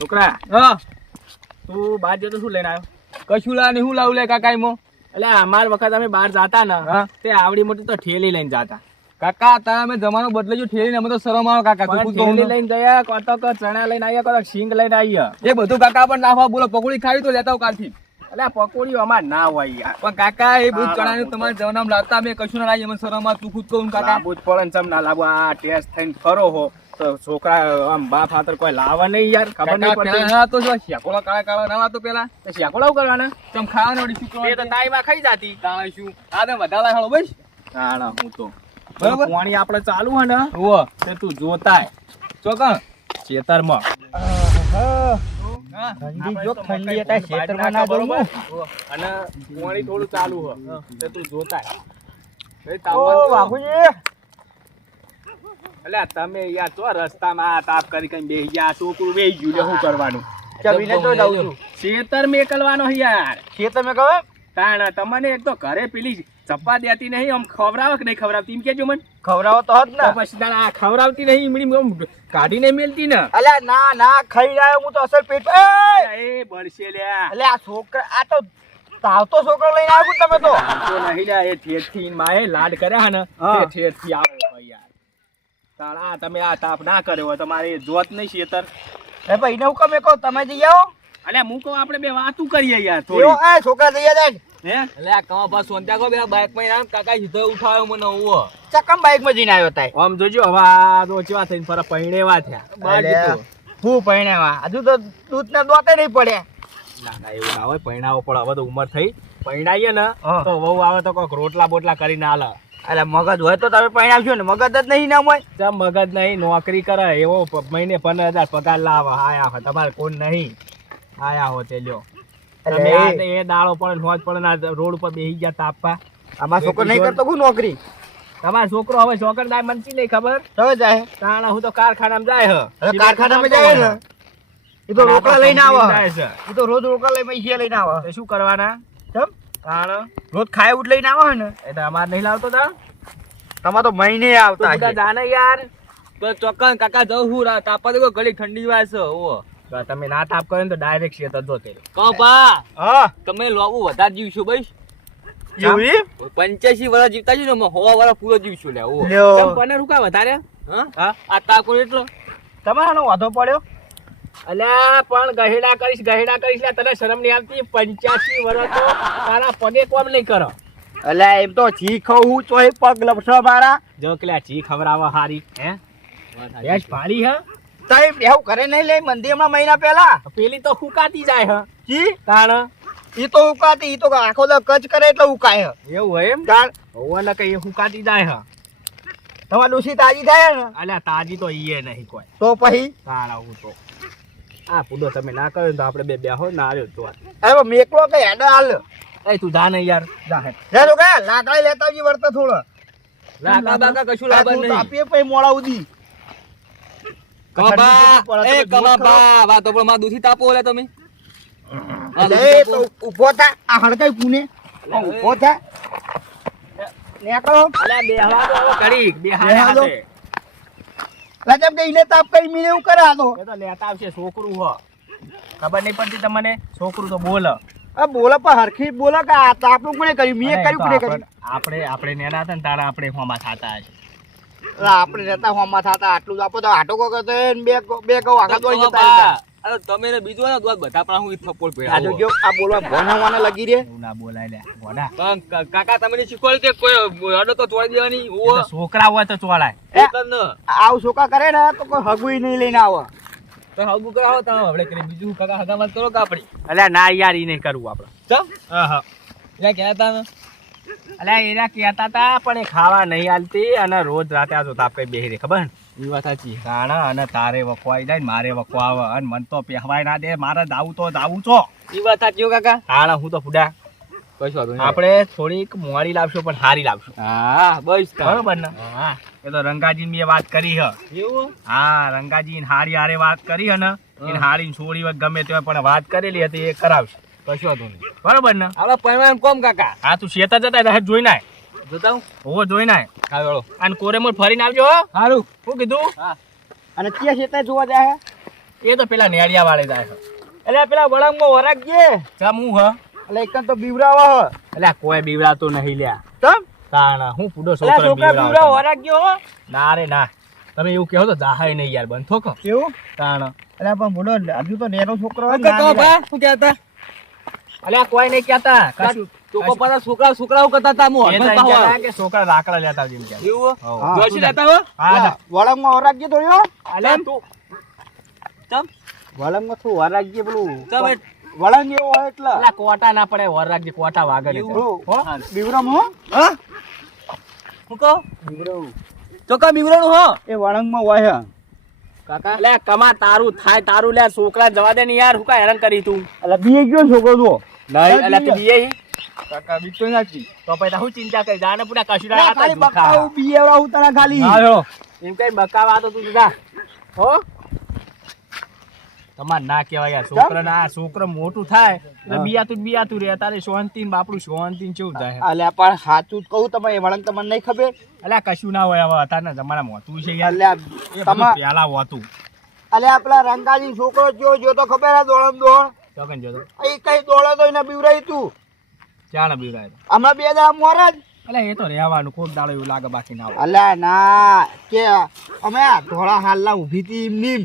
છોકરા હા તું બહાર જતો શું લઈને આવ્યો? કશું લા નહીં હું લાવું લે કાકા એમાં એટલે અમાર વખત અમે બહાર જાતા ને હા. તે આવડી મોટી તો ઠેલી લઈને જાતા. કાકા તમે જમાનો બદલે જો ઠેરીને અમે તો શરમ આવે કાકા પણ તું ખુદ કહું ઠેલી તો. લઈને ગયા, કોતો ચણા લઈને આવ્યા, કોતો શીંગ લઈને આવ્યા. એ બધું કાકા પણ નાખવા બોલો પકોડી ખાવી તો લેતા આવો કાલથી. એટલે પકોડીઓ અમાર ના હોય યાર. પણ કાકા એ બધું ચણાનું તમારે જવાનામાં લાવતા મેં કશું ના લાવી અમે શરમ આવે તું ખુદ કહું કાકા. લાંબુ જ પડે ને ચમ ના લાવવું. આ ટેસ્ટ થઈને ખરો હો તો છોકરા આમ બાપ હાથર કોઈ લાવે નહીં યાર. ખબર નહીં કાકા પડતી. પેલા તો જો શેકોળા કાળા કાળા ના લાવતો પેલા તો શેકોડાઓ કરવાના? તમ ખાવાના વળી શું એ તો કરવાનું? તાઈમાં ખાઈ જાતી. તાણે શું આ તો વધારે હાલો બસ ના હું તો બરાબર. પાણી આપણે ચાલુ હે ને હુઓ તે તું જોતાય ચોકણ ખેતરમાં. ઠંડી જો ઠંડી હતા ખેતરમાં ના જવું ને. અને પાણી થોડું ચાલુ હે તે તું જોતાય. ઓ બાપુજી એટલે તમે યાર તો રસ્તામાં આ તાપ કરી કઈ બેહી ગયા, છોકરું બેહી ગયું લે શું કરવાનું? ચવીને તો જાઉં છું ખેતર મેકલવાનો હે યાર. ખેતર મેં કહે તાણ તમને એક તો ઘરે પેલી ચપ્પા દેતી નહીં, આમ ખવડાવે કે નહીં ખવડાવતી એમ કેજો મને. ખવડાવો તો હત તો ને. પછી તાણ આ ખવડાવતી નહીં ઈમડી આમ કાઢીને મેલતી ને. અલ્યા ના ના ખાઈ રહ્યો હું તો અસલ પેટ એ બળશે લ્યા. એટલે આ છોકરા આ તો તાવતો છોકરો લઈને આવ્યો તમે તો. તો નહીં લ્યા, એ ઠેઠથી માએ લાડ કર્યા ને હા. તે ઠેઠથી આવો હોય યાર. તાણ આ તમે આ તાપ ના કર્યો હોય તમારે એ જોત નહીં ખેતર. એ ભાઈ ને હું કમે કહું તમે જઈ આવો. અલ્યા હું કહું આપણે બે વાતું કરીએ યાર એવો થોડી. આ છોકરા જઈ જાય હે એટલે આ કમા પાસ સોંત્યા કો પેલા બાઇક માં આમ કાકા સીધો ઉઠાવ્યો મને હુઓ ચકમ બાઈક માં જઈને આવ્યો તાય. આમ જોજો હવે આ તો ચેવા થઈને ફરા પૈણેવા થયા. બહાર અલ્યા, જીતો હું પરણ્યા હજુ તો દૂધ ને દોતે નહીં પડે. ના ના એવું ના હોય, પૈણાવો પણ હવે તો ઉંમર થઈ. પૈણાઈએ ને હા. તો વહુ આવે તો કોઈક રોટલા બોટલા કરીને આલે. અલ્યા મગજ હોય તો તમે પરણાવશો ને મગજ જ નહીં નામ હોય. ચમ મગજ નહીં, નોકરી કરે એવો મહિને 15,000 પગાર લાવે. આયા હો તમારે કોણ નહીં આયા હો તે લ્યો. તમે આ અરે એ દાડો પડે હોજ પડે ને આ રોડ ઉપર બેસી ગયા તાપવા. આમાં છોકરો નહીં કરતો હું નોકરી તમારો છોકરો હવે ચોકરદાર મનસી નહીં ખબર. હવે જાય તાણા હું તો કારખાનામાં જાય હ. હવે કારખાનામાં જાય ને એ તો રોકડા લઈને આવે. જાય છે. એ તો રોજ રોકડા લઈને પૈસા લઈને આવે. તો શું કરવાના? કેમ તાણ રોજ ખાય ઉઠ લઈને આવે ને. એટલે અમારે નહીં લાવતો તા. તમારે તો મહિને તું આવતા બધા હશે. જાને યાર. તો ચોકન કાકા જવું હું રાત તાપા તો ઘડી ઠંડી વાય છે હુઓ તો તમે ના તાપ કરો ને તો ડાયરેક્ટ ખેતર જોતે. કપા હા તમે લોબુ વધારે જીવશો ભાઈ એવું એમ? 85 વર્ષ જીવતા છો ને અમે 100 વર્ષ પૂરો જીવશું લે હુઓ લ્યો. કેમ કોને રૂકા વધારે? હા હા આ તાકો એટલો તમારાનો વાંધો પડ્યો. અલ્યા પણ ગહેડા કરીશ લે, તને શરમ નહીં આવતી? 85 વર્ષ તો તારા પગે કોમ નહીં કરો. અલ્યા એમ તો ચીખો હું ચોય પગ લપસો મારા. જો કે ચી ખવડાવવા હારી હે ભેંસ ભાડી હે. તઈ એવું કરે નહીં લે મંદિરમાં મહિના પહેલા પેલી તો હુકાતી જાય હે. જી તાણ ઈ તો ઉકાતી ઈ તો આખો દા કચ કરે એટલે ઉકાય હે. એવું હોય એમ? તાણ ઓવને કઈ હુકાતી જાય હે. તમારે ડૂસી તાજી થાય ને અલ્યા તાજી તો ઈએ નહીં કોઈ. તો પછી તાણ આવું તો આ પૂડો તમે ના કર્યો ને તો આપણે બે બેહો ના આવ્યો તો. અરે મેકલો કે હેડો હાલ એ તું જા ને યાર, જા હે. જા તો કે લાકડા લેતા આવજી વર્તા થોડો. લાકા બાકા કશું લાવવા તું નહીં આપીએ પછી મોડા ઉધી. કબા એ કબા વા તો પણ માં દૂધી તાપો લે તમે એટલે એ તો ઊભો થા આ હડકાઈ પુને ઊભો થા નેકળો. અલ્યા બેહવા દો હવે ઘડીક, બેહાડે બેહવા દો. હાથે. લાજમ કે ઈને તાપ કરી મીને એવું કરે આ તો. એ તો લેતા આવશે છોકરું હો. ખબર નહીં પડતી તમને? છોકરું તો બોલ. આ બોલા પર હરખી બોલા કે આ તાપનું કોને કર્યું મીએ કર્યું કોને કર્યું. આપણે નેના હતા ને તારા આપણે હોમાં થાતા હશે. આપણે રહેતા હોમાં થાતા આટલું આપો તો આટો કો કરતો બે કહો આખા દોડી જતા હતા. અરે તમે ને બીજું ને દોત બધા પણ હું થપ્પડ આ જો જો આ બોલવા ભોનાવાને લગી રે. એવું ના બોલાય લે ગોડા. પણ કાકા તમે શીખવાડ્યું કે કોઈ અડો તો તોડી દેવાની એ તો છોકરા હોય તો ચોલાય. આવું છોકરા કરે ને તો કોઈ હગુઈ નહીં લઈને આવે. તો હગું કરાવો તમે હવે કરી બીજું કાકા હગા વાત કરો કાપડી અલ્યા ના યાર ઈ નહીં કરવું આપણે. ચમ હા હા. એટલે કહેતા ને અલ્યા એના કહેતા હતા પણ એ ખાવા નહીં આલતી અને રોજ રાતે આ જોતા આપણે બેહી રે ખબર ને? એ વાત સાચી તાણા અને તારે વખવાઈ જાય ને મારે વખવા આવે અને મન તો પહેવાય ના દે. મારે જાવું તો જાવું છો. એ વાત સાચી કાકા તાણા હું તો ફુડા. કશું વાંધો નહીં આપણે થોડીક મોડી લાવશું પણ સારી લાવશું. હા બસ બરોબર ને? હા એ તો રંગાજી મેં વાત કરી હ. એવું હા રંગાજી હારી હારે વાત કરી હે ને એને હારી છોડી હોય ગમે તે હોય પણ વાત કરેલી હતી એ કરાવશે. કશું વાંધો નહીં બરોબર ને? આપડે પરમાનન્ટ કોમ કાકા હા તું શેતા જતા રહે જોઈ નાય. જોતા હું ઓવો જોઈ નાય. હા વેળો અને કોરેમોર ફરીને આવજો હો. સારું શું કીધું? હા અને ત્યાં ખેતર જોવા જાય એ તો પેલા નેડિયા વાળે જાય છે. એટલે પેલા વળંગમાં વરાગજે. ચમ હું હ એટલે એકન તો બીવરાવા હ. એટલે કોઈ બીવડાતો નહીં લ્યા. તમ તાણ હું પૂડો એટલે છોકરો છોકરા બીવરાવા વરાગજો હો. ના રે ના, તમે એવું કહો તો જાહાય નહીં યાર, બંધ થો કો. કેવું? તાણ એટલે પણ બોલો હજુ તો નેનો છોકરો હોય ને, કાકા નાની બા શું કહેતા અલ્યા કોઈ નહીં કહેતા કશું. ચોકો પાછા છોકરાઓ કરતા હતા હું એ તો હળમળ એમ પાહો કહેતા કે છોકરા લાકડા લેતા આવજો એમ કહેતા. એવું હોવ. હા. જોશી લેતા હો હા એટલે વળંગમાં વરાગજે થોડી હો. અલ્યા તું ચમ વળંગમાં શું વરાગજે પેલું ચમ એ- વળંગ એવો હોય એટલે અલ્યા કોટા ના પડે, વર રાખજે, કોટા વાગે નહીં. એવું? હો? બીવરામ હો. હા હું કહો બીવરાવું. ચોકા બીવરાણું હો એ વળંગમાં હોય હે. કાકા અલ્યા કમા તારું થાય તારું લે, છોકરા જવા દે ને યાર, હું કાંઈ હેરાન કરી તું. એટલે બીએ ગયો ને છોકરો તો. નહીં અલ્યા તું બીએ હી? કાકા બીક તો નાખી. તો પછી હું ચિંતા કરી, જાને પૂરા કશું ના ખાલી હતા બકાવું બીએવડાવું તને ખાલી. એમ કઈ બકાવા તો તું જા. હો તમાર ના કહેવાય યાર, છોકરા ના છોકરો મોટું થાય એટલે બિયાતું રે, તારે શાંતિ ને બાપડું શાંતિ કેવું થાય. અલ્યા પણ સાચું જ કહું તમે એ વળંગ તમને નહીં ખબર. અલ્યા કશું ના હોય હવે, અત્યારના જમાનામાં હોતું છે યાર. અલ્યા એ બધું તમા પહેલા હોતું. અલ્યા પેલા રંગાજી છોકરો જો તો ખબર આ દોડમ દોડ. ચોકન જોતો એ કઈ દોડે તો એને બીવરાઈ તું. ચાણ બીવરાય તો. હમણાં 2 દાડા મોરા જ. અલ્યા એ તો રહેવાનું, કોક દાડો એવું લાગે બાકી ના હોય. અલ્યા ના કે અમે આ ધોળા હાલના ઊભી હતી એમની એમ.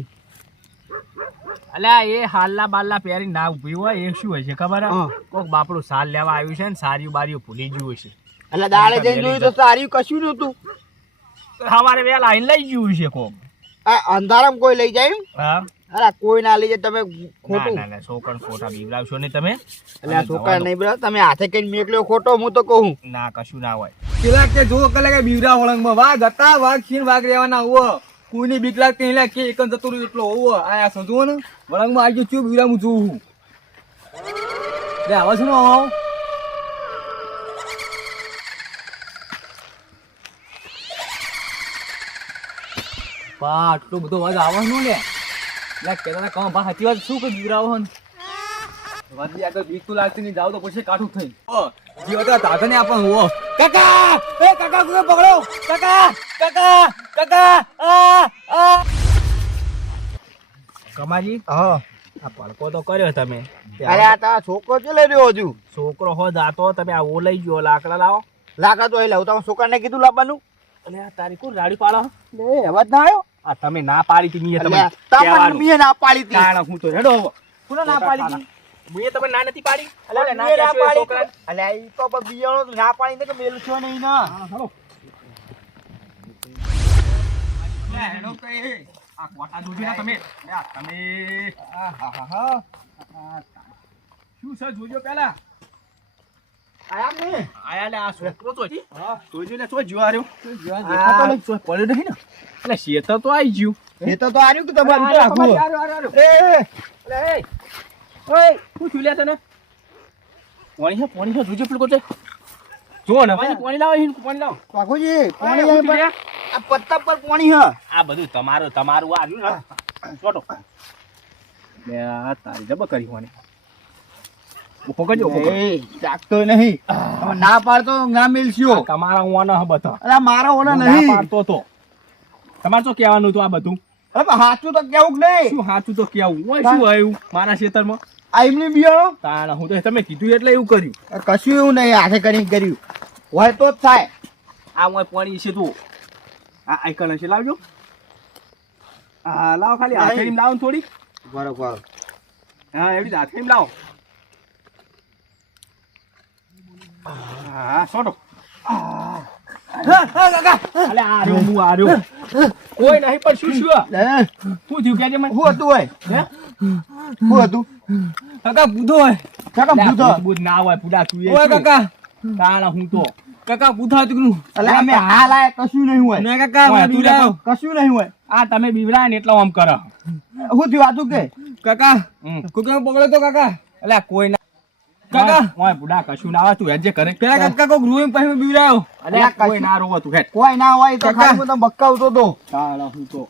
અલ્યા એ હાલના બાલના પહેરી ના ઉભી હોય એ શું હોય છે ખબર હે? હા. કોક બાપડું સાલ લેવા આવ્યું છે ને સારીયું બારીયું ભૂલી ગયું હશે. એટલે દાડે જઈને જોયું તો સારી કશું નતું. સવારે વહેલા આઈને લઈ ગયું છે કોક. આ અંધારામાં કોઈ લઈ જાય એમ? હા અરે કોઈ ના લઈ જાય તમે ના ખોટું. ના ના, છોકરા ખોટા બીવડાવશો નહીં તમે. એટલે આ છોકરા નહીં બોલો તમે હાથે કઈ મેકલ્યો ખોટો હું તો કહું. ના કશું ના હોય. પેલા કે જો કલાકે બીવરા વળંગમાં વાઘ હતા, વાઘ છીન વાઘ રહેવાના હોવો, કોઈની બીક લાગતી નહીં, કે એક જ જતું રહ્યું એટલો હોવો. આ સમજવો ને વળંગમાં આવી ગયો ચૂ બીવરા હું જોઉં છું. લે આવા છે ને આવો બા આટલો બધો અવાજ આવવાનો લે લે કેતા કહો બા સાચી વાત શું કે બીવરાવો ને વાજી આગળ બીક તો લાગતી નહીં, જાવ તો પછી કાઠું થઈ જીવ તો દાદા ને આપણ હો. કાકા એ કાકા કોઈ પકડો, કાકા કાકા કાકા આ આ કમાજી હા આ પડકો તો કર્યો તમે. અરે આ તારા છોકરો છે લઈ રહ્યો હજુ. છોકરો હો જાતો તમે આ ઓલઈ ગયો, લાકડા લાવો. લાકડા તો એ લાવું તમે છોકરાને કીધું લાવવાનું. અને આ તારી કોણ રાડી પાડો? એ અવાજ ના આવ્યો. આ તમે ના પાડી હતી મેં તમને અલ્યા, તમને કહેવાનું. મેં ના પાડી હતી. તાણ હું તો હેડો હવે. કોને ના પાડી હતી? મેં તમને ના નથી પાડી. અલ્યા, ના મેં ના કહેશો એ પાડી છોકરાને. હતી. અલ્યા, ઈ તો પણ બિયાણો તો ના પાડી ને કે મેલ છો નહીં ના. હેડો કઈ. આ કોટા જોજો ને તમે. આ તમે શું છે જોજો પેલા. આયા ને? આયા લે આ છોકરો તો હજી. જોજો ને તો જોવા રહ્યો. દેખાતો નહીં. તો પડ્યો નહીં ને. એટલે શેતર તો આવી ગયું. એ તો આર્યું કે તમારે તો આખું. એ ઓય શું થયું લે તને? પાણી છે જોજો પેલું કોતે. જો ને પાણી લાવો અહીં, પાણી લાવો. વાઘુજી, પાણી શું અહીં થયું લે? આ પત્તા પર પાણી હ. આ બધું તમારું આવ્યું ને. છોટો. લે આ તારી જબ કરી હોને. ઉભો કરજો ઉભો કરજો. એ જાગતો નહીં. હવે ના પાડતો ના મેલસ્યો. આ તમારા હોવાના હ બધા. અરે મારા ઓલા ના નહીં. પાડતો તો. તમારે શું કહેવાનું હતું આ બધું? અરે પણ સાચું તો કેવું કે નહીં. શું સાચું તો કેવું હોય, શું આવ્યું મારા ખેતરમાં? આ એમની બિયાણો તાણ હું તો તમે કીધું એટલે એવું કર્યું. કશું એવું નહીં હાથે કરીને કર્યું હોય તો જ થાય. આ હોય પાણી છે તું. આ આઈકન છે લાવજો. હા લાવો ખાલી હાથેડીમાં લાવો ને થોડી. બરોબર. હા એવી હાથેડીમાં લાવો. હા સોટો. અલે આ રહ્યો હું આ રહ્યો. કોઈ નહીં પણ શું શું થયું કહેજે મને. શું હતું હોય? હે? શું હતું? કાકા બુધો હોય કાકા લે, ભૂતો. ભૂત ના હોય પૂડા તું એ ઓય શું? કાકા તાણ હું તો કાકા બુધા હતું અલે અમે હાલ આયા કશું નહીં હોય. ને કાકા ઓય, મને તું બીવરાયો. કશું નહીં હોય. આ તમે બીવરાય ને એટલે આમ કરો. શું થયું આતું કે? કાકા હમ. કુકર પકડો તો કાકા અલે કોઈ ના કાકા ઓય પૂડા કશું ના હોય તું હેડ જે કરે. પેલા કાકા કોક રૂમ પાસે બીવરાયો. અલે કોઈ ના રોવો તું હેડ. કોઈ ના હોય તો કાકા. ખાલી હું તને બક્કાવતો તો. તાણ હું તો